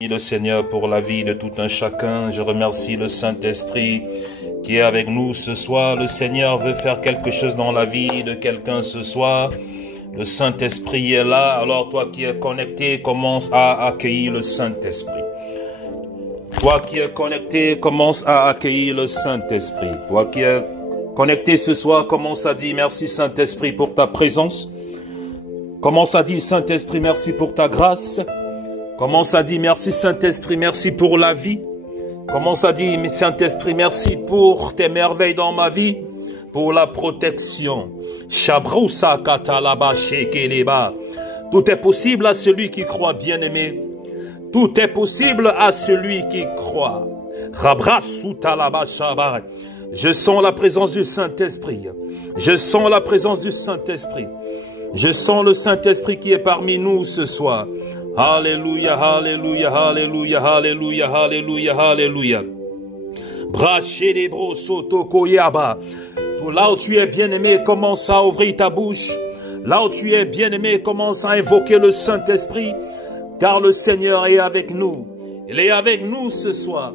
Le Seigneur pour la vie de tout un chacun. Je remercie le Saint-Esprit qui est avec nous ce soir. Le Seigneur veut faire quelque chose dans la vie de quelqu'un ce soir. Le Saint-Esprit est là. Alors toi qui es connecté, commence à accueillir le Saint-Esprit. Toi qui es connecté, commence à accueillir le Saint-Esprit. Toi qui es connecté ce soir, commence à dire merci Saint-Esprit pour ta présence. Commence à dire Saint-Esprit merci pour ta grâce. Commence à dire merci Saint-Esprit, merci pour la vie. Commence à dire Saint-Esprit, merci pour tes merveilles dans ma vie, pour la protection. Tout est possible à celui qui croit, bien-aimé. Tout est possible à celui qui croit. Je sens la présence du Saint-Esprit. Je sens la présence du Saint-Esprit. Je sens le Saint-Esprit qui est parmi nous ce soir. Alléluia, alléluia, alléluia, alléluia, alléluia, alléluia. Braché des brosoto koyaba. Là où tu es bien-aimé, commence à ouvrir ta bouche. Là où tu es bien-aimé, commence à invoquer le Saint-Esprit. Car le Seigneur est avec nous. Il est avec nous ce soir.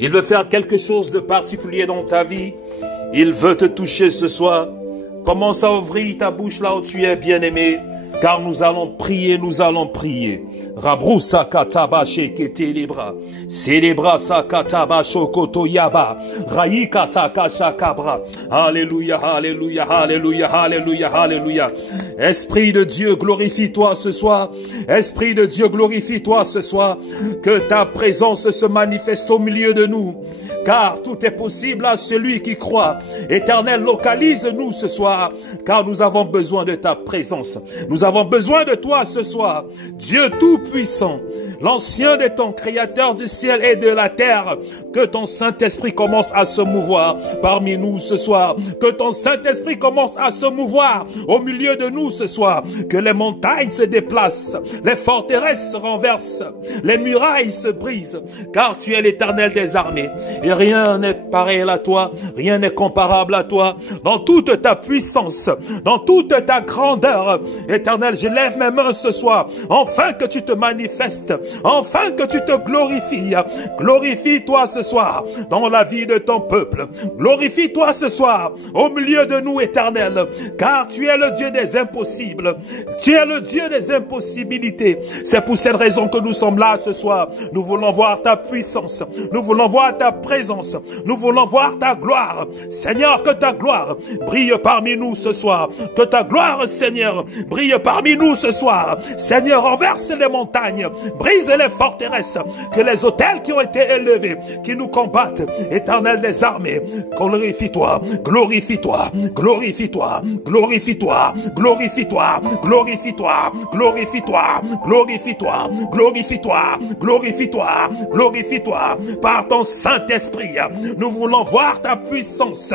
Il veut faire quelque chose de particulier dans ta vie. Il veut te toucher ce soir. Commence à ouvrir ta bouche là où tu es bien-aimé. Car nous allons prier, nous allons prier. Rabrousa kataba shekete libra. Célébra sa kataba shokoto yaba. Raïkata kashakabra. Alléluia, alléluia, alléluia, alléluia, alléluia. Esprit de Dieu, glorifie-toi ce soir. Esprit de Dieu, glorifie-toi ce soir. Que ta présence se manifeste au milieu de nous. Car tout est possible à celui qui croit. Éternel, localise-nous ce soir. Car nous avons besoin de ta présence. Nous avons besoin de toi ce soir. Dieu Tout-Puissant, l'ancien des temps, créateur du ciel et de la terre. Que ton Saint-Esprit commence à se mouvoir parmi nous ce soir. Que ton Saint-Esprit commence à se mouvoir au milieu de nous ce soir. Que les montagnes se déplacent, les forteresses se renversent, les murailles se brisent. Car tu es l'Éternel des armées. Et rien n'est pareil à toi, rien n'est comparable à toi. Dans toute ta puissance, dans toute ta grandeur, Éternel, je lève mes mains ce soir, enfin que tu te manifestes, enfin que tu te glorifies. Glorifie-toi ce soir dans la vie de ton peuple. Glorifie-toi ce soir au milieu de nous, Éternel, car tu es le Dieu des impossibles. Tu es le Dieu des impossibilités. C'est pour cette raison que nous sommes là ce soir. Nous voulons voir ta puissance. Nous voulons voir ta présence. Nous voulons voir ta gloire. Seigneur, que ta gloire brille parmi nous ce soir. Que ta gloire, Seigneur, brille parmi nous ce soir. Seigneur, renverse les montagnes, brise les forteresses, que les autels qui ont été élevés, qui nous combattent, Éternel des armées, glorifie-toi, glorifie-toi, glorifie-toi, glorifie-toi, glorifie-toi, glorifie-toi, glorifie-toi, glorifie-toi, glorifie-toi, glorifie-toi, glorifie-toi, par ton Saint-Esprit. Nous voulons voir ta puissance,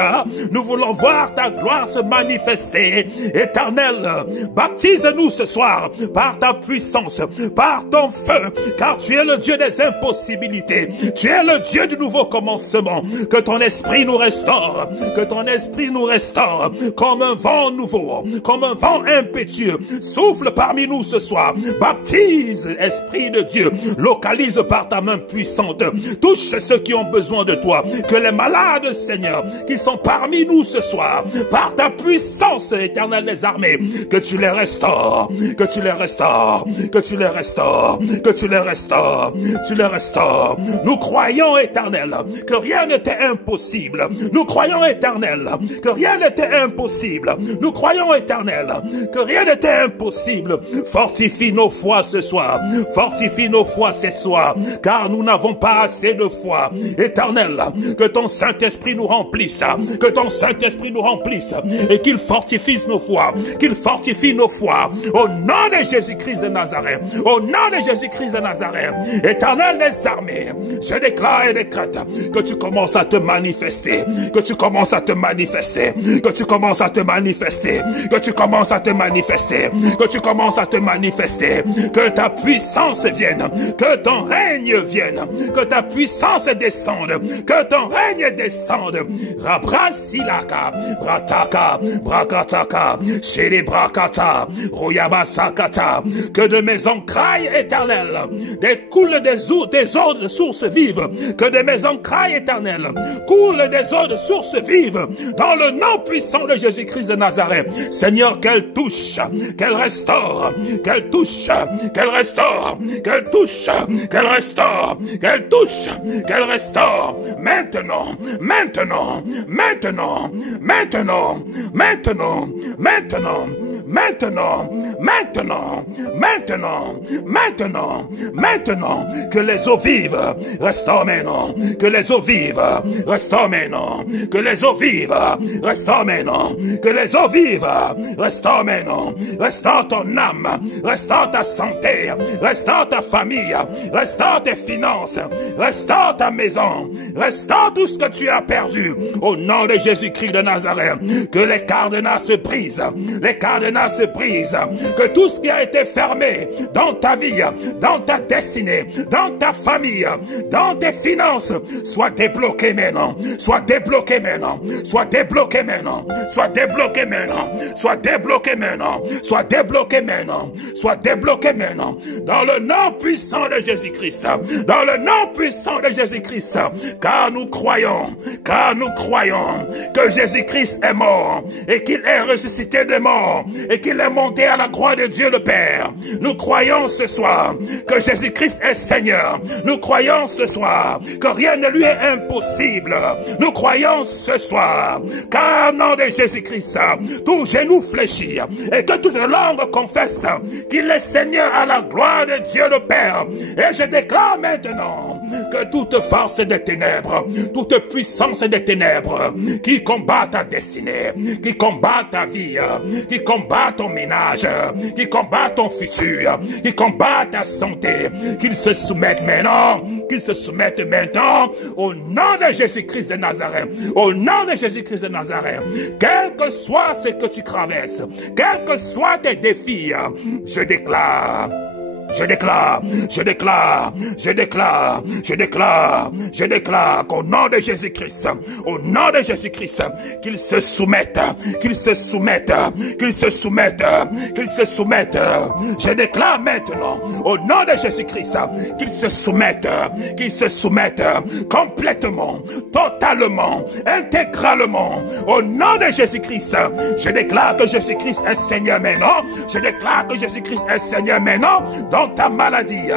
nous voulons voir ta gloire se manifester. Éternel, baptise-nous ce soir par ta puissance, par ton feu, car tu es le Dieu des impossibilités. Tu es le Dieu du nouveau commencement. Que ton esprit nous restaure, que ton esprit nous restaure comme un vent nouveau, comme un vent impétueux. Souffle parmi nous ce soir. Baptise, Esprit de Dieu. Localise par ta main puissante. Touche ceux qui ont besoin de toi. Que les malades, Seigneur, qui sont parmi nous ce soir, par ta puissance, Éternel des armées, que tu les restaures, que tu les restaures, que tu les restaures, que tu les restaures, tu les restaures. Nous croyons, Éternel, que rien n'était impossible. Nous croyons, Éternel, que rien n'était impossible. Nous croyons, Éternel, que rien n'était impossible. Fortifie nos foi ce soir. Fortifie nos foi ce soir, car nous n'avons pas assez de foi. Éternel, que ton Saint-Esprit nous remplisse, que ton Saint-Esprit nous remplisse et qu'il fortifie nos foi, qu'il fortifie nos foi. Au nom de Jésus-Christ de Nazareth, au nom de Jésus-Christ de Nazareth, Éternel des armées, je déclare et décrète que tu commences à te manifester, que tu commences à te manifester, que tu commences à te manifester, que tu commences à te manifester, que tu commences à te manifester, que ta puissance vienne, que ton règne vienne, que ta puissance descende, que ton règne descende. Rabrasilaka, Brataka, Brakataka, Shélébrakata, Royabasakata, que de mes entrailles éternelles découlent des eaux de sources vives, que de mes entrailles éternelles coulent des eaux de sources vives, dans le nom puissant de Jésus-Christ de Nazareth. Seigneur, qu'elle touche, qu'elle restaure, qu'elle touche, qu'elle restaure, qu'elle touche, qu'elle restaure, qu'elle touche, qu'elle restaure, maintenant, maintenant, maintenant, maintenant, maintenant, maintenant, maintenant, maintenant, maintenant, maintenant, maintenant, que les eaux vives restaurent maintenant, que les eaux vives restaurent maintenant, que les eaux vives restaurent maintenant, que les eaux vives restaurent maintenant, restaure ton âme, restaure ta santé, restaure ta famille, restaure tes finances, restaure ta maison, restaure tout ce que tu as perdu, au nom de Jésus-Christ de Nazareth. Que les cadenas se brisent, les cadenas se brisent, que tout ce qui a été fermé dans ta vie, dans ta destinée, dans ta famille, dans tes finances, soit débloqué maintenant, soit débloqué maintenant, soit débloqué maintenant, soit débloqué maintenant, soit débloqué maintenant, soit débloqué maintenant, soit débloqué maintenant, dans le nom puissant de Jésus-Christ, dans le nom puissant de Jésus-Christ, car nous croyons que Jésus-Christ est mort et qu'il est ressuscité des morts et qu'il est monté à la croix de Dieu le Père. Nous croyons ce soir que Jésus-Christ est Seigneur. Nous croyons ce soir que rien ne lui est impossible. Nous croyons ce soir qu'au nom de Jésus-Christ, tout genou fléchit et que toute langue confesse qu'il est Seigneur à la gloire de Dieu le Père. Et je déclare maintenant que toute force des ténèbres, toute puissance des ténèbres qui combat ta destinée, qui combat ta vie, qui combat ton ménage, qui combat ton futur, qui combat ta santé, qu'ils se soumettent maintenant, qu'ils se soumettent maintenant au nom de Jésus-Christ de Nazareth, au nom de Jésus-Christ de Nazareth. Quel que soit ce que tu traverses, quels que soient tes défis, je déclare qu'au nom de Jésus-Christ, au nom de Jésus-Christ, qu'ils se soumettent, qu'ils se soumettent, qu'ils se soumettent, qu'ils se soumettent. Je déclare maintenant, au nom de Jésus-Christ, qu'ils se soumettent complètement, totalement, intégralement, au nom de Jésus-Christ. Je déclare que Jésus-Christ est Seigneur maintenant. Je déclare que Jésus-Christ est Seigneur maintenant. Dans ta maladie,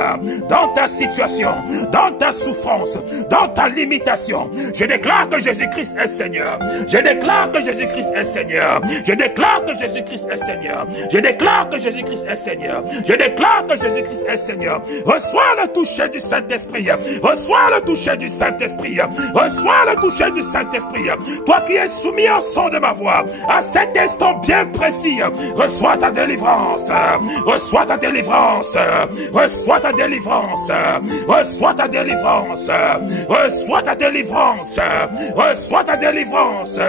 dans ta situation, dans ta souffrance, dans ta limitation. Je déclare que Jésus-Christ est Seigneur. Je déclare que Jésus-Christ est Seigneur. Je déclare que Jésus-Christ est Seigneur. Je déclare que Jésus-Christ est Seigneur. Je déclare que Jésus-Christ est Seigneur. Reçois le toucher du Saint-Esprit. Reçois le toucher du Saint-Esprit. Reçois le toucher du Saint-Esprit. Toi qui es soumis au son de ma voix, à cet instant bien précis, reçois ta délivrance. Reçois ta délivrance. Reçois ta délivrance. Reçois ta délivrance. Reçois ta délivrance. Reçois ta délivrance.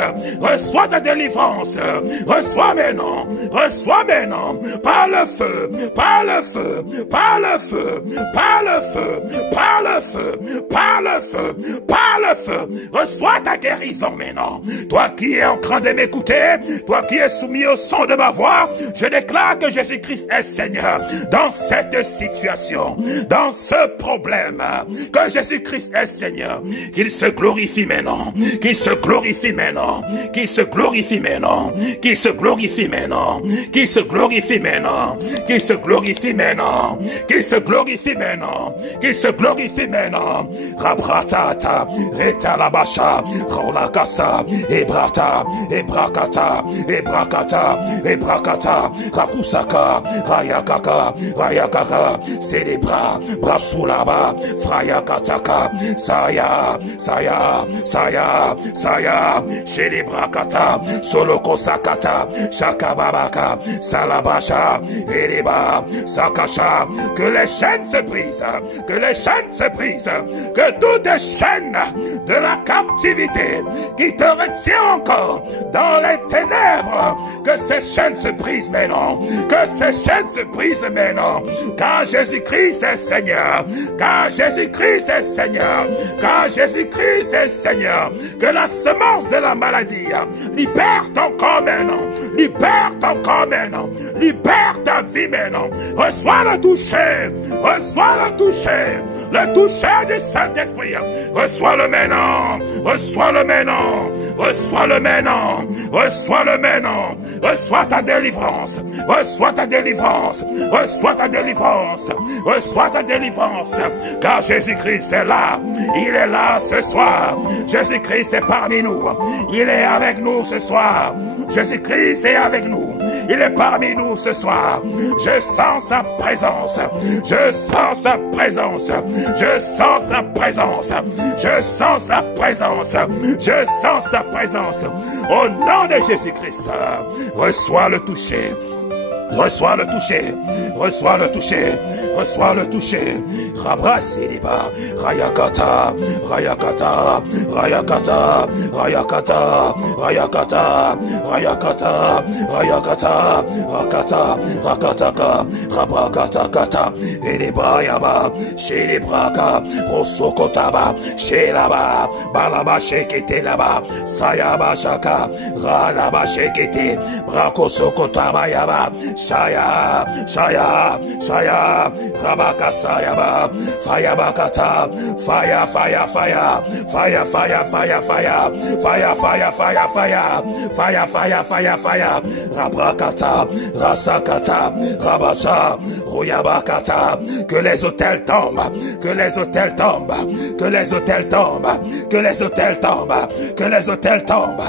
Reçois ta délivrance. Reçois maintenant. Reçois maintenant. Par le feu. Par le feu. Par le feu. Par le feu. Par le feu. Par le feu. Par le feu. Reçois ta guérison maintenant. Toi qui es en train de m'écouter, toi qui es soumis au son de ma voix, je déclare que Jésus-Christ est Seigneur. Dans cette situation, dans ce problème, que Jésus-Christ est Seigneur, qu'il se glorifie maintenant, qu'il se glorifie maintenant, qu'il se glorifie maintenant, qu'il se glorifie maintenant, qu'il se glorifie maintenant, qu'il se glorifie maintenant, qu'il se glorifie maintenant, qu'il se glorifie maintenant. Rabratata, retalabasha, rolakasa, ebrata, ebrakata, ebrakata, ebrakata, rakusaka, rayakaka, rayakaka, célébra, brasulaba, frayakataka, saya, saya, saya, saya, célébrakata, solokosakata, shakababaka, salabasha, ereba, sakasha, que les chaînes se brisent, que les chaînes se brisent. brise, que toute chaîne de la captivité qui te retient encore dans les ténèbres, que ces chaînes se brisent maintenant, que ces chaînes se brisent maintenant, car Jésus-Christ est Seigneur, car Jésus-Christ est Seigneur, car Jésus-Christ est Seigneur, que la semence de la maladie libère ton corps maintenant, libère ton corps maintenant, libère ta vie maintenant, reçois le toucher du Saint-Esprit, reçois-le maintenant, reçois-le maintenant, reçois-le maintenant, reçois-le maintenant, reçois ta délivrance, reçois ta délivrance, reçois ta délivrance, reçois ta délivrance, car Jésus-Christ est là, il est là ce soir, Jésus-Christ est parmi nous, il est avec nous ce soir, Jésus-Christ est avec nous, il est parmi nous ce soir, je sens sa présence, je sens sa présence, je sens sa présence, je sens sa présence, je sens sa présence, au nom de Jésus-Christ, reçois le toucher. Reçois le toucher, reçois le toucher, reçois le toucher. Rabrassi liba, Rayakata, Rayakata, Rayakata, Rayakata, Rayakata, Rayakata, Rayakata, Rakata, Rakataka, Rabrakata Kata, Eliba Yaba, Shelibraka, Rosokotaba, Shelaba, Balaba Shekete Laba, Sayaba Shaka, Ralaba Shekete, Brakosokotaba Yaba. Shaya, Shaya, Shaya, Rabaka Sayaba, Fayabakata, Fire, Fire, Fire, Fire, Fire, Fire, Fire, Fire, Fire, Fire, Fire, Fire, Fire, Fire, Fire, Rabrakata, Rasakata, Rabasha, Royabakata, que les hôtels tombent, que les hôtels tombent, que les hôtels tombent, que les hôtels tombent, que les hôtels tombent,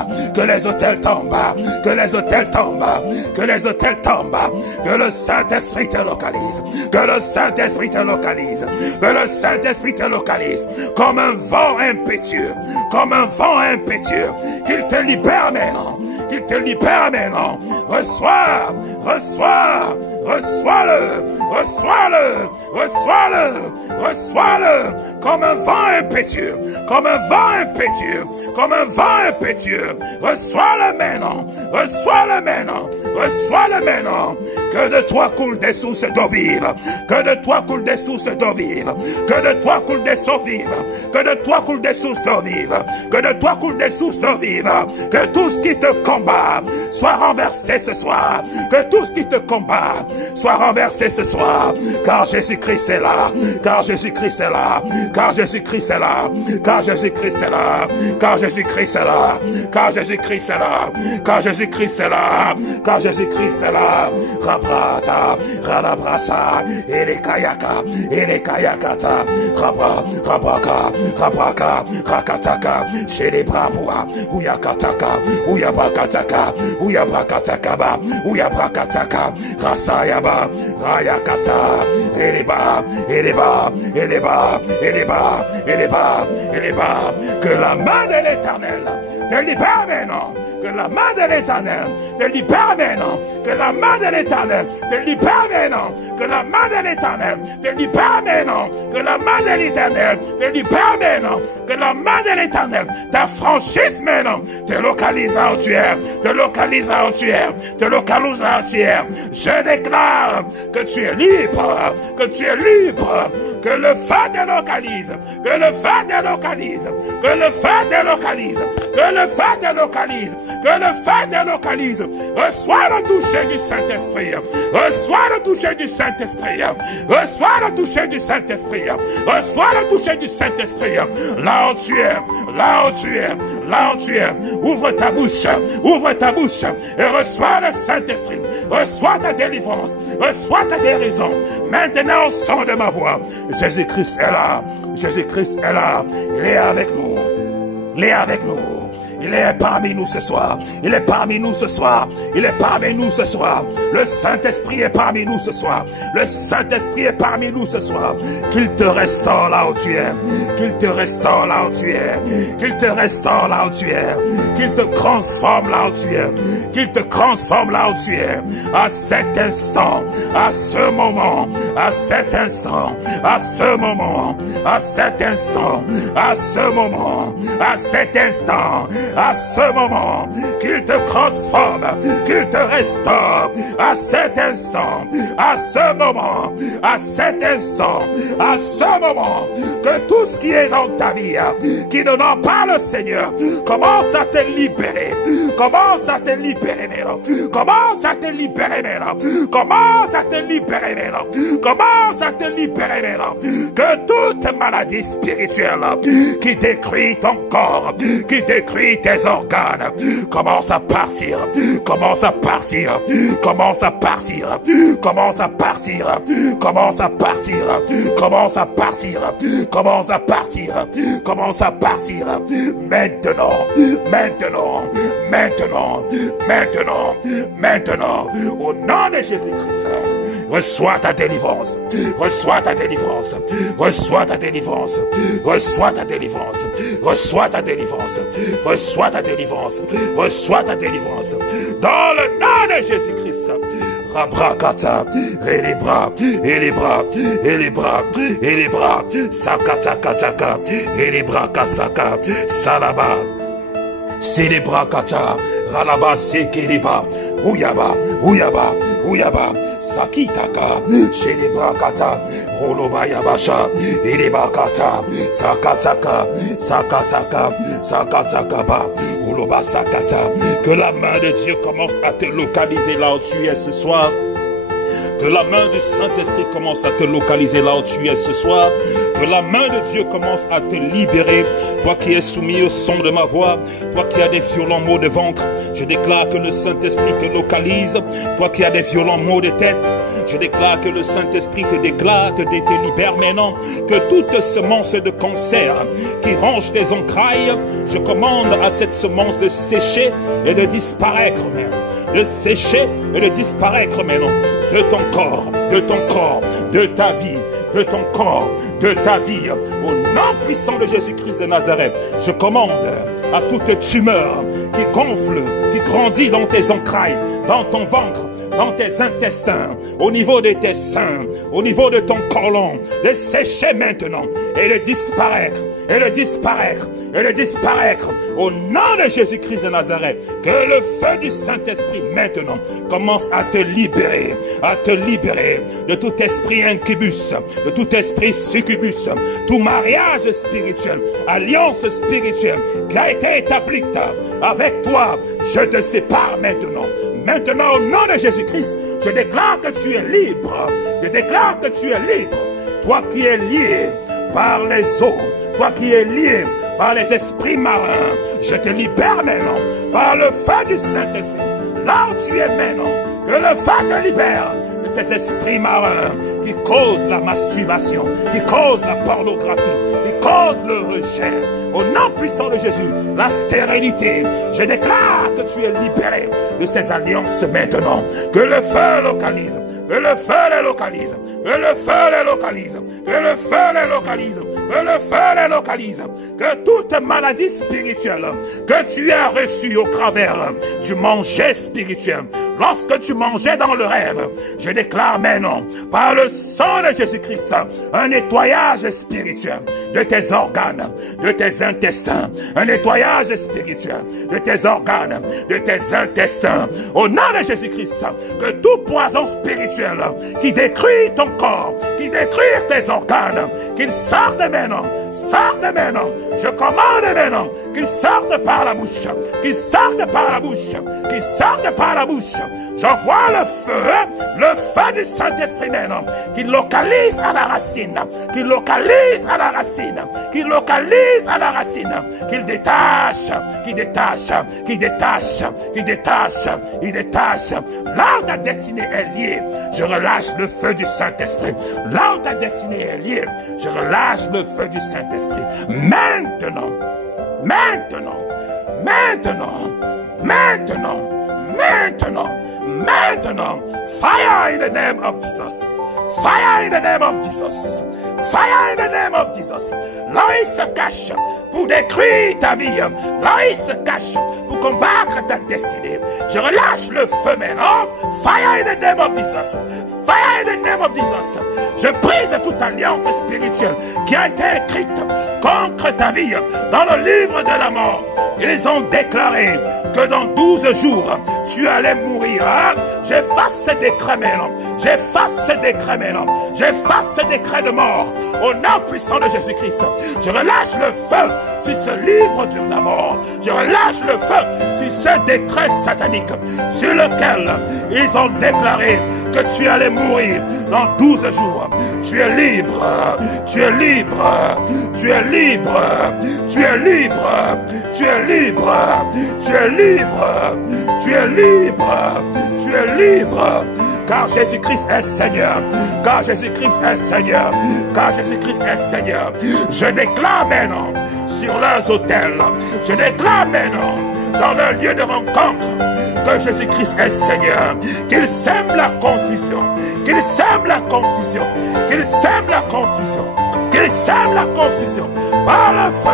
que les hôtels tombent, que les hôtels tombent, que les hôtels tombent. Que le Saint-Esprit te localise, que le Saint-Esprit te localise, que le Saint-Esprit te localise, comme un vent impétueux, comme un vent impétueux, qu'il te libère maintenant, qu'il te libère maintenant, reçois, reçois, reçois-le, reçois-le, reçois-le, reçois-le, comme un vent impétueux, comme un vent impétueux, comme un vent impétueux, reçois-le maintenant, reçois-le maintenant, reçois-le maintenant. Que de toi coulent des sources d'eau vive, que de toi coulent des sources d'eau vive, que de toi coulent des sources vives, que de toi coulent des sources d'eau vive, que de toi coulent des sources d'eau vive, que tout ce qui te combat soit renversé ce soir, que tout ce qui te combat soit renversé ce soir, car Jésus-Christ est là, car Jésus-Christ est là, car Jésus-Christ est là, car Jésus-Christ est là, car Jésus-Christ est là, car Jésus-Christ est là, car Jésus-Christ est là, car Jésus-Christ est là. Rabrata, Ralabrasa, Elekayaka, Elekayakata, Rabraka, Rabraka, Rakataka, Shelebravoa, Uyakataka, Uyabakataka, Uyabakatakaba, Uyabakataka, Rasayaba, Rayakata, Eleba, Eleba, Eleba, Eleba, Eleba, Eleba, que la main de l'Éternel te libère maintenant, que la main de l'Éternel te libère maintenant, que la main de l'Éternel te libère maintenant, que la main de l'Éternel te libère maintenant, que la main de l'Éternel te libère maintenant, que la main de l'Éternel t'affranchisse maintenant, te localise là où tu es, te localise là où tu es, te localise là où tu es. Je déclare que tu es libre, que tu es libre, que le feu te localise, que le feu te localise, que le feu te localise, que le feu te localise, que le feu te localise. Reçois le toucher du Saint-Esprit, reçois le toucher du Saint-Esprit, reçois le toucher du Saint-Esprit, reçois le toucher du Saint-Esprit. Là où tu es, là où tu es, là où tu es, ouvre ta bouche et reçois le Saint-Esprit, reçois ta délivrance, reçois ta guérison. Maintenant au son de ma voix, Jésus-Christ est là, Jésus-Christ est là, il est avec nous, il est avec nous. Il est parmi nous ce soir. Il est parmi nous ce soir. Il est parmi nous ce soir. Le Saint-Esprit est parmi nous ce soir. Le Saint-Esprit est parmi nous ce soir. Qu'il te restaure là où tu es. Qu'il te restaure là où tu es. Qu'il te restaure là où tu es. Qu'il te transforme là où tu es. Qu'il te transforme là où tu es. À cet instant, à ce moment, à cet instant, à ce moment, à cet instant, à ce moment, à cet instant, à ce moment, qu'il te transforme, qu'il te restaure, à cet instant, à ce moment, à cet instant, à ce moment, que tout ce qui est dans ta vie, qui ne n'en pas le Seigneur, commence à te libérer, commence à te libérer, commence à te libérer, commence à te libérer, commence à te libérer, que toute maladie spirituelle qui détruit ton corps, qui détruit tes organes, commence à partir, commence à partir, commence à partir, commence à partir, commence à partir, commence à partir, commence à partir, commence à partir, maintenant, maintenant, maintenant, maintenant, maintenant, au nom de Jésus-Christ. Reçois ta délivrance, reçois ta délivrance, reçois ta délivrance, reçois ta délivrance, reçois ta délivrance, reçois ta délivrance, reçois ta délivrance, dans le nom de Jésus-Christ. Rabrakata, et les bras, et les bras, et les bras, et les bras, Sakatakataka, et les bras Kasaka, Salaba, Célébrakata, Ralaba, Sekeliba, Ouyaba, Ouyaba, Ouyaba, Sakitaka, Célébrakata, Rolobayabasha, Elebakata, Sakataka, Sakataka, Sakatakaba, Oloba Sakata. Que la main de Dieu commence à te localiser là où tu es ce soir. Que la main du Saint-Esprit commence à te localiser là où tu es ce soir. Que la main de Dieu commence à te libérer. Toi qui es soumis au son de ma voix, toi qui as des violents maux de ventre, je déclare que le Saint-Esprit te localise. Toi qui as des violents maux de tête, je déclare que le Saint-Esprit te déclare, te libère maintenant. Que toute semence de cancer qui ronge tes entrailles, je commande à cette semence de sécher et de disparaître maintenant. De sécher et de disparaître maintenant. De ton corps, de ton corps, de ta vie, de ton corps, de ta vie. Au nom puissant de Jésus-Christ de Nazareth, je commande à toute tumeur qui gonfle, qui grandit dans tes entrailles, dans ton ventre, dans tes intestins, au niveau de tes seins, au niveau de ton côlon, de sécher maintenant et de disparaître, et de disparaître, et de disparaître au nom de Jésus-Christ de Nazareth. Que le feu du Saint-Esprit maintenant commence à te libérer de tout esprit incubus, de tout esprit succubus, tout mariage spirituel, alliance spirituelle qui a été établie avec toi. Je te sépare maintenant. Maintenant, au nom de Jésus-Christ, je déclare que tu es libre. Je déclare que tu es libre. Toi qui es lié par les eaux, toi qui es lié par les esprits marins, je te libère maintenant par le feu du Saint-Esprit. Là où tu es maintenant, que le feu te libère de ces esprits marins qui causent la masturbation, qui causent la pornographie, qui causent le rejet. Au nom puissant de Jésus, la stérilité, je déclare que tu es libéré de ces alliances maintenant. Que le feu localise, que le feu les localise, que le feu les localise, que le feu les localise, que le feu les localise. Que toute maladie spirituelle que tu as reçue au travers du manger spirituel, lorsque tu mangeais dans le rêve, je déclare maintenant, par le sang de Jésus-Christ, un nettoyage spirituel de tes organes, de tes intestins, un nettoyage spirituel de tes organes, de tes intestins. Au nom de Jésus-Christ, que tout poison spirituel qui détruit ton corps, qui détruit tes organes, qu'il sorte maintenant, sorte maintenant. Je commande maintenant qu'il sorte par la bouche, qu'il sorte par la bouche, qu'il sorte par la bouche. J'envoie le feu du Saint-Esprit maintenant, qui localise à la racine, qui localise à la racine, qui localise à la racine, qu'il détache, qui détache, qui détache, qui détache, qui détache. Là où ta destinée est liée, je relâche le feu du Saint-Esprit. Là où ta destinée est liée, je relâche le feu du Saint-Esprit. Maintenant, maintenant, maintenant, maintenant, maintenant, maintenant. Fire in the name of Jesus. Fire in the name of Jesus. Fire in the name of Jesus. Là, il se cache pour détruire ta vie. Là, il se cache pour combattre ta destinée. Je relâche le feu maintenant. Fire in the name of Jesus. Fire in the name of Jesus. Je brise toute alliance spirituelle qui a été écrite contre ta vie dans le livre de la mort. Ils ont déclaré que dans 12 jours, tu allais mourir. J'efface ces décrets maintenant. J'efface ces décrets maintenant. J'efface ces décrets de mort. Au nom puissant de Jésus-Christ, je relâche le feu sur ce livre de la mort. Je relâche le feu sur ce décret satanique sur lequel ils ont déclaré que tu allais mourir dans 12 jours. Tu es libre. Tu es libre. Tu es libre. Tu es libre. Tu es libre. Tu es libre. Tu es libre. Tu es libre. Car Jésus-Christ est Seigneur. Car Jésus-Christ est Seigneur. Car Jésus-Christ est Seigneur. Je déclare maintenant sur leurs autels. Je déclare maintenant dans leur lieu de rencontre que Jésus-Christ est Seigneur. Qu'il sème la confusion. Qu'il sème la confusion. Qu'il sème la confusion. Qu'il sème la confusion. Par le feu.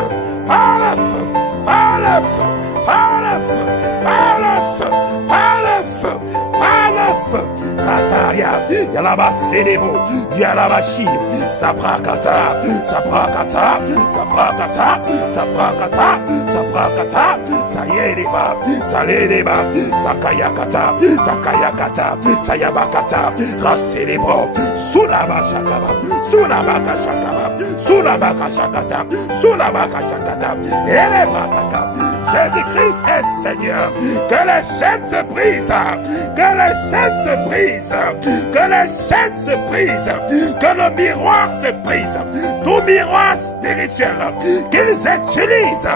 Par le feu. Par le feu. Par le feu. Par le feu. Par le feu. Par le feu. Kataria. Yalaba Sedebo. Yalabashi. Saprakata. Saprakata. Saprakata. Saprakata. Saprakata. Sayedeba. Saledeba. Sakayakata. Sakayakata. Sayabakata. Rasedebo. Sulabashakaba. Sulabakashakaba. Sulabakashakata. Sulabakashakata. Elebrakata. Jésus-Christ est Seigneur. Que les chaînes se brisent. Que les chaînes se brisent. Que les chaînes se brisent. Que le miroir se brise. Tout miroir spirituel qu'ils utilisent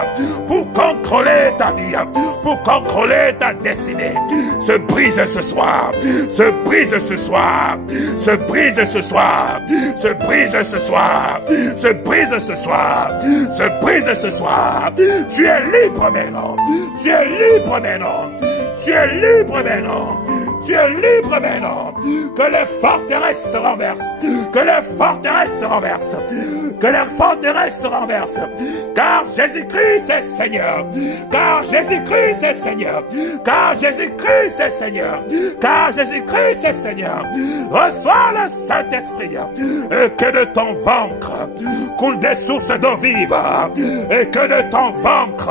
pour contrôler ta vie, pour contrôler ta destinée, se brise ce soir. Se brise ce soir. Se brise ce soir. Se brise ce soir. Se brise ce soir. Se brise ce soir. Tu es libre maintenant. Tu es libre maintenant. Tu es libre maintenant. Tu es libre maintenant. Que les forteresses se renversent. Que les forteresses se renversent. Que les forteresses se renversent. Car Jésus-Christ est Seigneur. Car Jésus-Christ est Seigneur. Car Jésus-Christ est Seigneur. Car Jésus-Christ est Seigneur. Reçois le Saint-Esprit. Et que de ton ventre coule des sources d'eau vive. Et que de ton ventre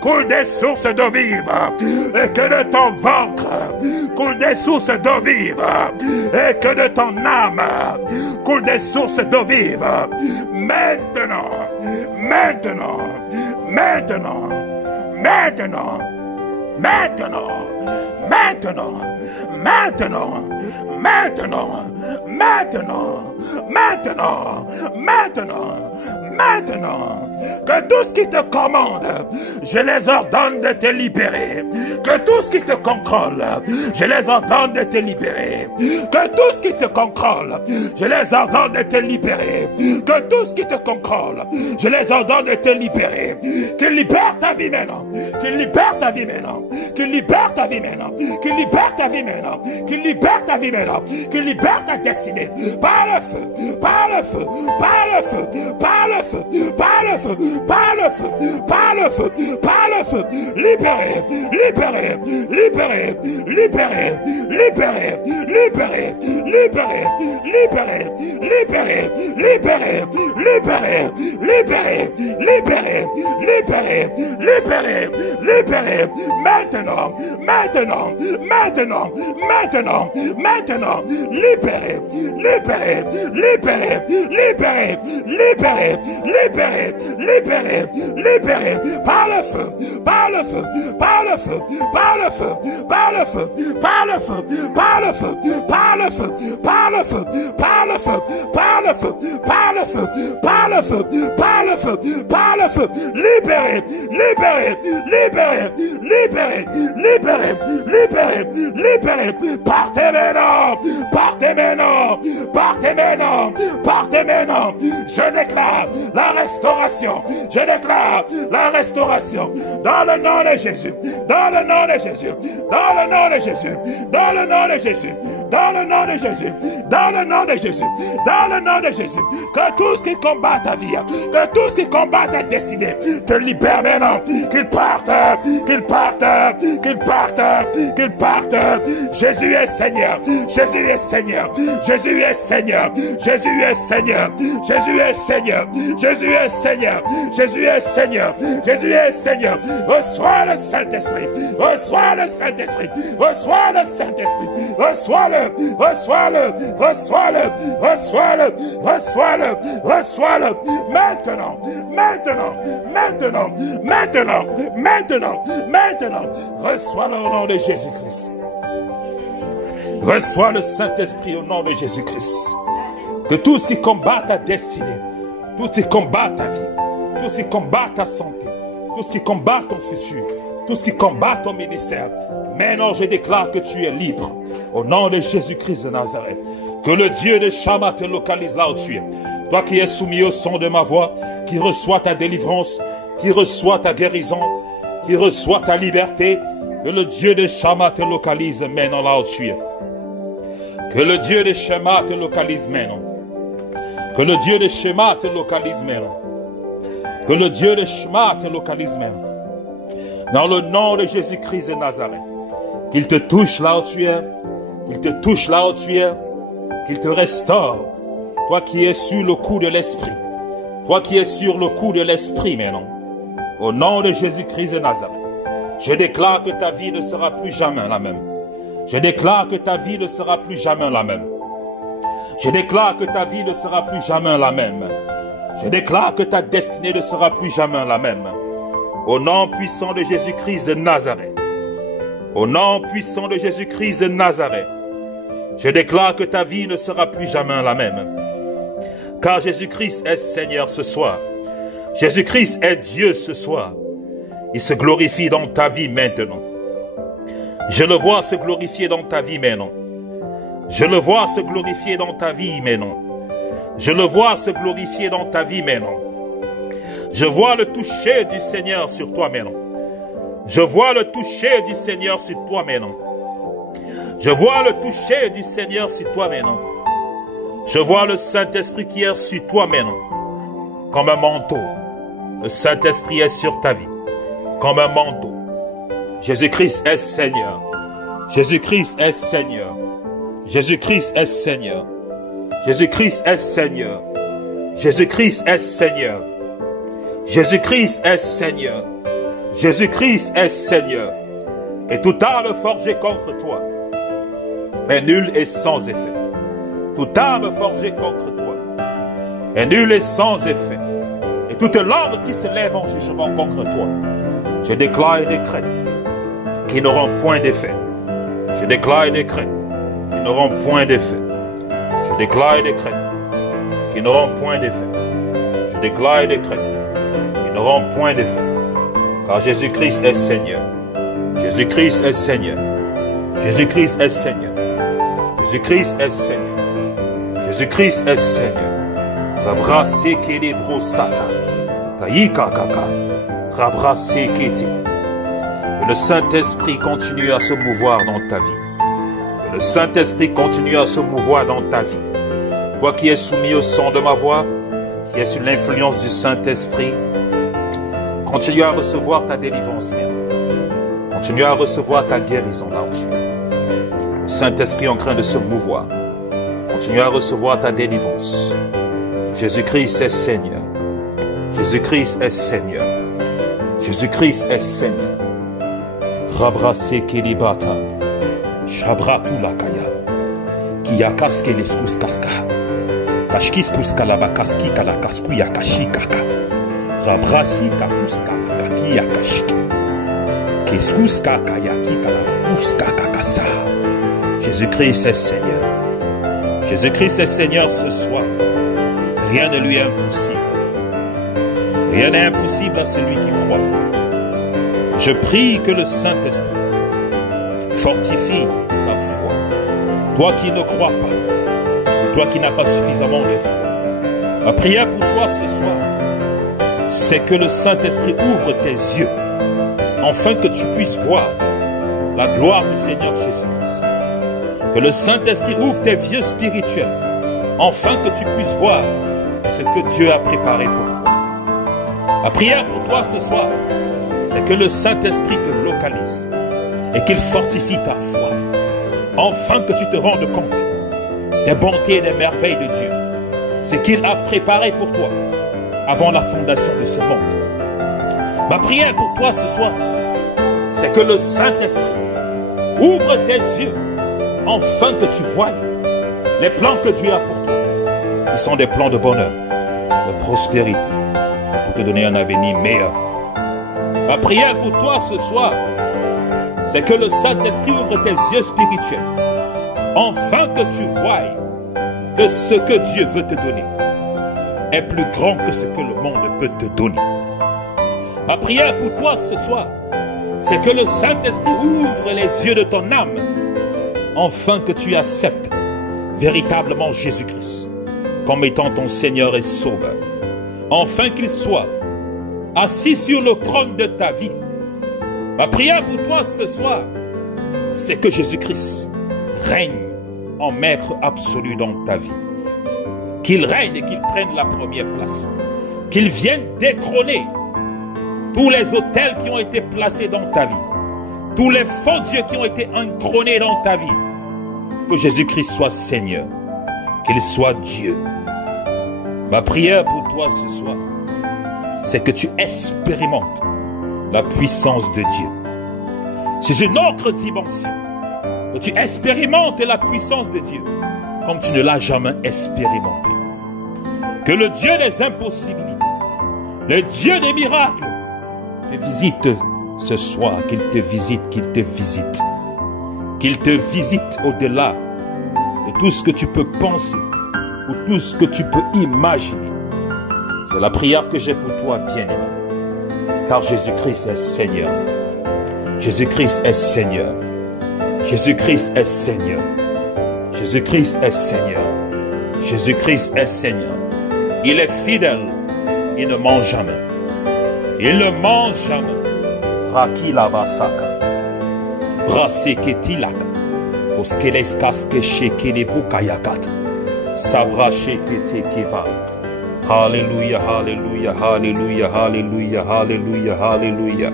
coule des sources d'eau vive. Et que de ton ventre coule des sources d'eau vive. Et que de ton âme coule des sources d'eau vive. Maintenant, maintenant, maintenant, maintenant, maintenant, maintenant, maintenant, maintenant, maintenant, maintenant, maintenant, maintenant, que tout ce qui te commande, je les ordonne de te libérer. Que tout ce qui te contrôle, je les ordonne de te libérer. Que tout ce qui te contrôle, je les ordonne de te libérer. Que tout ce qui te contrôle, je les ordonne de te libérer. Qu'il libère ta vie maintenant. Qu'il libère ta vie maintenant. Qu'il libère ta vie maintenant. Qu'il libère ta vie maintenant. Qu'il libère ta vie maintenant. Qu'il libère ta destinée. Par le feu. Par le feu. Par le feu. Par le feu. Par le feu. Par le feu, par le feu, par le feu, libéré, libéré, libéré, libéré, libéré, libéré, libéré, libéré, libéré, libéré, libéré, libéré, libéré, libéré, libéré, libéré, maintenant, maintenant, maintenant, maintenant, maintenant, libéré, libéré, libéré, libéré, libéré, libéré, libéré, libéré, par le feu, par le feu, par le feu, par le feu, par le feu, par le feu, par le feu, par le feu, par le feu, par le feu, par le feu, par le feu, par le feu, par le feu, par le feu, libéré, libéré, libéré, libéré, libéré, libéré, libéré, partez maintenant, partez maintenant, partez maintenant, partez maintenant, je déclare la restauration, je déclare la restauration, dans le nom de Jésus, dans le nom de Jésus, dans le nom de Jésus, dans le nom de Jésus, dans le nom de Jésus, dans le nom de Jésus, dans le nom de Jésus, que tout ce qui combat ta vie, que tout ce qui combat ta destinée, te libère maintenant, qu'il parte, qu'il parte, qu'il parte, qu'il parte. Jésus est Seigneur, Jésus est Seigneur, Jésus est Seigneur, Jésus est Seigneur, Jésus est Seigneur, Jésus est Seigneur, Jésus est Seigneur, Jésus est Seigneur. Reçois le Saint-Esprit, reçois le Saint-Esprit, reçois le Saint-Esprit, reçois-le, reçois-le, reçois-le, reçois-le, reçois-le, reçois-le, maintenant, maintenant, maintenant, maintenant, maintenant, maintenant, reçois-le au nom de Jésus-Christ. Reçois le Saint-Esprit au nom de Jésus-Christ. Que tout ce qui combat ta destinée, tout ce qui combat ta vie, tout ce qui combat ta santé, tout ce qui combat ton futur, tout ce qui combat ton ministère, maintenant je déclare que tu es libre. Au nom de Jésus-Christ de Nazareth. Que le Dieu de Shama te localise là où tu es. Toi qui es soumis au son de ma voix, qui reçoit ta délivrance, qui reçoit ta guérison, qui reçoit ta liberté, que le Dieu de Shama te localise maintenant là où tu es. Que le Dieu de Shema te localise maintenant. Que le Dieu de Shema te localise maintenant. Que le Dieu de Shema te localise maintenant. Dans le nom de Jésus-Christ de Nazareth. Qu'il te touche là où tu es. Qu'il te touche là où tu es. Qu'il te restaure. Toi qui es sur le coup de l'Esprit. Toi qui es sur le coup de l'Esprit maintenant. Au nom de Jésus-Christ de Nazareth. Je déclare que ta vie ne sera plus jamais la même. Je déclare que ta vie ne sera plus jamais la même. Je déclare que ta vie ne sera plus jamais la même. Je déclare que ta destinée ne sera plus jamais la même. Au nom puissant de Jésus-Christ de Nazareth. Au nom puissant de Jésus-Christ de Nazareth. Je déclare que ta vie ne sera plus jamais la même. Car Jésus-Christ est Seigneur ce soir. Jésus-Christ est Dieu ce soir. Il se glorifie dans ta vie maintenant. Je le vois se glorifier dans ta vie maintenant. Je le vois se glorifier dans ta vie maintenant. Je le vois se glorifier dans ta vie maintenant. Je vois le toucher du Seigneur sur toi maintenant. Je vois le toucher du Seigneur sur toi maintenant. Je vois le toucher du Seigneur sur toi maintenant. Je vois le Saint-Esprit qui est sur toi maintenant. Comme un manteau. Le Saint-Esprit est sur ta vie. Comme un manteau. Jésus-Christ est Seigneur. Jésus-Christ est Seigneur. Jésus-Christ est Seigneur. Jésus-Christ est Seigneur. Jésus-Christ est Seigneur. Jésus-Christ est Seigneur. Jésus-Christ est Seigneur. Et toute arme forgée contre toi est nulle et sans effet. Toute arme forgée contre toi est nulle et sans effet. Et toute langue qui se lève en jugement contre toi, je déclare et décrète qu'ils n'auront point d'effet. Je déclare et décrète qu'ils n'auront point d'effet. Je déclare et décrète qu'ils n'auront point d'effet. Je déclare et décrète qu'ils n'auront point d'effet. Car Jésus-Christ est Seigneur. Jésus-Christ est Seigneur. Jésus-Christ est Seigneur. Jésus-Christ est Seigneur. Jésus-Christ est Seigneur. Rabrasé kelebro sata. Taïka kaka. Rabrasé keti. Que le Saint-Esprit continue à se mouvoir dans ta vie. Que le Saint-Esprit continue à se mouvoir dans ta vie. Toi qui es soumis au son de ma voix, qui es sous l'influence du Saint-Esprit, continue à recevoir ta délivrance maintenant. Continue à recevoir ta guérison là où tu es. Le Saint-Esprit est en train de se mouvoir. Continue à recevoir ta délivrance. Jésus-Christ est Seigneur. Jésus-Christ est Seigneur. Jésus-Christ est Seigneur. Rabrase kelibata. Shabratu lakaya. Kiyakas keleskus kaska. Kashkis kuskalabakaski kalakasku yakashi kaka. Rabrasi kakuska makaki yakashki. Keskuska kayaki kalabakuska kakasa. Jésus-Christ est Seigneur. Jésus-Christ est Seigneur ce soir. Rien ne lui est impossible. Rien n'est impossible à celui qui croit. Je prie que le Saint-Esprit fortifie ta foi. Toi qui ne crois pas, ou toi qui n'as pas suffisamment de foi. Ma prière pour toi ce soir, c'est que le Saint-Esprit ouvre tes yeux, afin que tu puisses voir la gloire du Seigneur Jésus-Christ. Que le Saint-Esprit ouvre tes yeux spirituels, afin que tu puisses voir ce que Dieu a préparé pour toi. Ma prière pour toi ce soir, c'est que le Saint-Esprit te localise et qu'il fortifie ta foi, afin que tu te rendes compte des bontés et des merveilles de Dieu, ce qu'il a préparé pour toi avant la fondation de ce monde. Ma prière pour toi ce soir, c'est que le Saint-Esprit ouvre tes yeux, afin que tu voies les plans que Dieu a pour toi, qui sont des plans de bonheur, de prospérité, pour te donner un avenir meilleur. Ma prière pour toi ce soir, c'est que le Saint-Esprit ouvre tes yeux spirituels, afin que tu voies que ce que Dieu veut te donner est plus grand que ce que le monde peut te donner. Ma prière pour toi ce soir, c'est que le Saint-Esprit ouvre les yeux de ton âme, afin que tu acceptes véritablement Jésus-Christ comme étant ton Seigneur et Sauveur, afin qu'il soit assis sur le trône de ta vie. Ma prière pour toi ce soir, c'est que Jésus-Christ règne en maître absolu dans ta vie. Qu'il règne et qu'il prenne la première place. Qu'il vienne détrôner tous les autels qui ont été placés dans ta vie. Tous les faux dieux qui ont été entrônés dans ta vie. Que Jésus-Christ soit Seigneur. Qu'il soit Dieu. Ma prière pour toi ce soir, c'est que tu expérimentes la puissance de Dieu. C'est une autre dimension. Que tu expérimentes la puissance de Dieu comme tu ne l'as jamais expérimenté. Que le Dieu des impossibilités, le Dieu des miracles, te visite ce soir, qu'il te visite, qu'il te visite. Qu'il te visite au-delà de tout ce que tu peux penser ou tout ce que tu peux imaginer. C'est la prière que j'ai pour toi, bien-aimé. Car Jésus-Christ est Seigneur. Jésus-Christ est Seigneur. Jésus-Christ est Seigneur. Jésus-Christ est Seigneur. Jésus-Christ est Seigneur. Il est fidèle. Il ne ment jamais. Il ne ment jamais. Rakila basaka. Braseketilaka. Poskeleskas shekelebrukayakata. Sabra sheketekeba. Alléluia, alléluia, alléluia, alléluia, alléluia, alléluia.